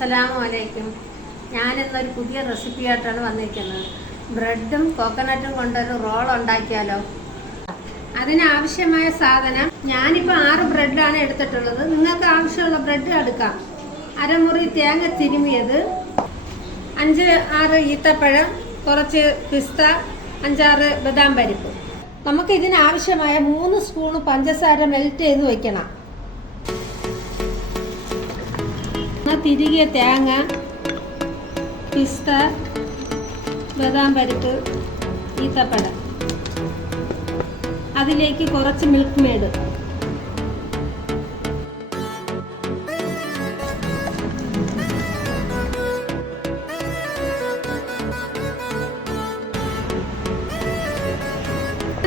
അസ്സലാമലൈക്കും. ഞാനിന്നൊരു പുതിയ റെസിപ്പിയായിട്ടാണ് വന്നിരിക്കുന്നത്. ബ്രെഡും കോക്കനട്ടും കൊണ്ടൊരു റോൾ ഉണ്ടാക്കിയാലോ? അതിനാവശ്യമായ സാധനം ഞാനിപ്പോൾ 6 ബ്രെഡാണ് എടുത്തിട്ടുള്ളത്. നിങ്ങൾക്ക് ആവശ്യമുള്ള ബ്രെഡ് എടുക്കാം. അരമുറി തേങ്ങ തിരുമിയത്, 5-6 ഈത്തപ്പഴം, കുറച്ച് പിസ്ത, 5-6 ബദാം പരിപ്പ്. നമുക്ക് ഇതിനാവശ്യമായ 3 സ്പൂൺ പഞ്ചസാര മെൽറ്റ് ചെയ്ത് വയ്ക്കണം. തിരികിയ തേങ്ങ, പിസ്ത, ബദാം പരിപ്പ്, ഈത്തപ്പഴം, അതിലേക്ക് കുറച്ച് മിൽക്ക് മെയ്ഡ്,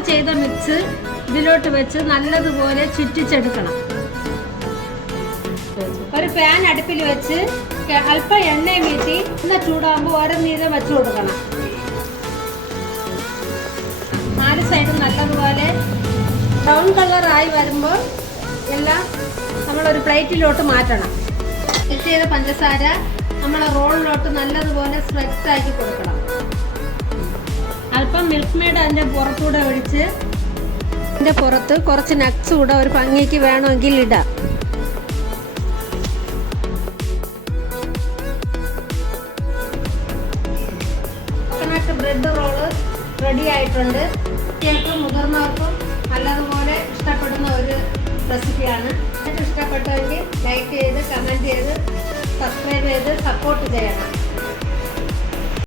ചെയ്ത മിക്സ് ഇതിലോട്ട് വെച്ച് നല്ലതുപോലെ ചുറ്റിച്ചെടുക്കണം. ഒരു പാൻ അടുപ്പിൽ വെച്ച് അല്പം എണ്ണയും വീട്ടി ചൂടാകുമ്പോൾ ഓരോ നീരം വെച്ച് കൊടുക്കണം. 4 സൈഡും നല്ലതുപോലെ ബ്രൗൺ കളറായി വരുമ്പോൾ എല്ലാം നമ്മളൊരു പ്ലേറ്റിലോട്ട് മാറ്റണം. സെറ്റ് ചെയ്ത പഞ്ചസാര നമ്മളെ റോളിലോട്ട് നല്ലതുപോലെ സ്പ്രെഡ് ആക്കി കൊടുക്കണം. അല്പം മിൽക്ക് മെയ്ഡ് അതിൻ്റെ പുറത്തൂടെ ഒഴിച്ച് അതിൻ്റെ പുറത്ത് കുറച്ച് നട്ട്സ് കൂടെ ഒരു ഭംഗിക്ക് വേണമെങ്കിൽ ഇടാം. ബ്രെഡ് റോള് റെഡി ആയിട്ടുണ്ട്. കുട്ടികൾക്കും മുതിർന്നവർക്കും നല്ലതുപോലെ ഇഷ്ടപ്പെടുന്ന ഒരു റെസിപ്പിയാണ്. ഇഷ്ടപ്പെട്ടെങ്കിൽ ലൈക്ക് ചെയ്ത്, കമൻറ്റ് ചെയ്ത്, സബ്സ്ക്രൈബ് ചെയ്ത് സപ്പോർട്ട് ചെയ്യണം.